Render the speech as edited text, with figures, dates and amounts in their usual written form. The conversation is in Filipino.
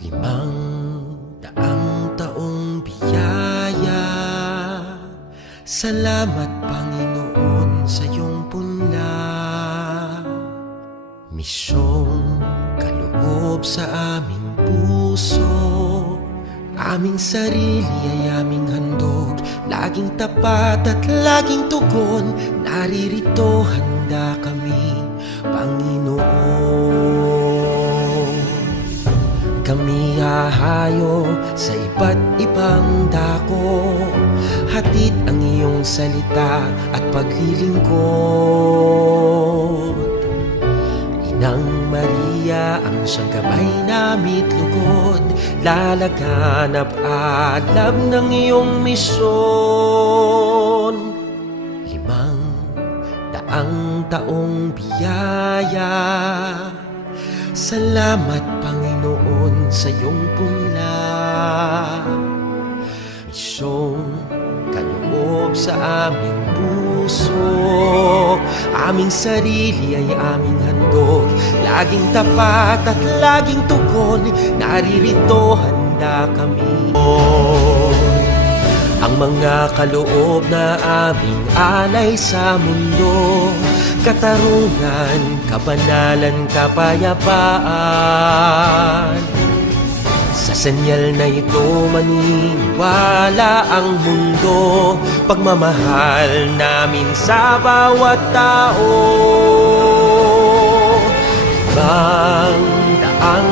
500 taong biyaya. Salamat Panginoon sa iyong punla. Misyong kaloob sa aming puso, aming sarili ay aming handog, laging tapat at laging tugon. Naririto handa kami, Panginoon. Kami hahayo sa iba't ibang dako, hatid ang iyong salita at paglilingkod. Inang Maria, ang siyang gabay namit lugod, lalaganap alam ng iyong misyon. 500 taong biyaya. Salamat Panginoon sa iyong punla. Misyong kaloob sa aming puso, aming sarili ay aming handog, laging tapat at laging tugon. Naririto handa kami. Ang mga kaloob na aming alay sa mundo, katarungan, kabanalan, kapayapaan. Sa senyal na ito maniniwala ang mundo, pagmamahal namin sa bawat tao. 500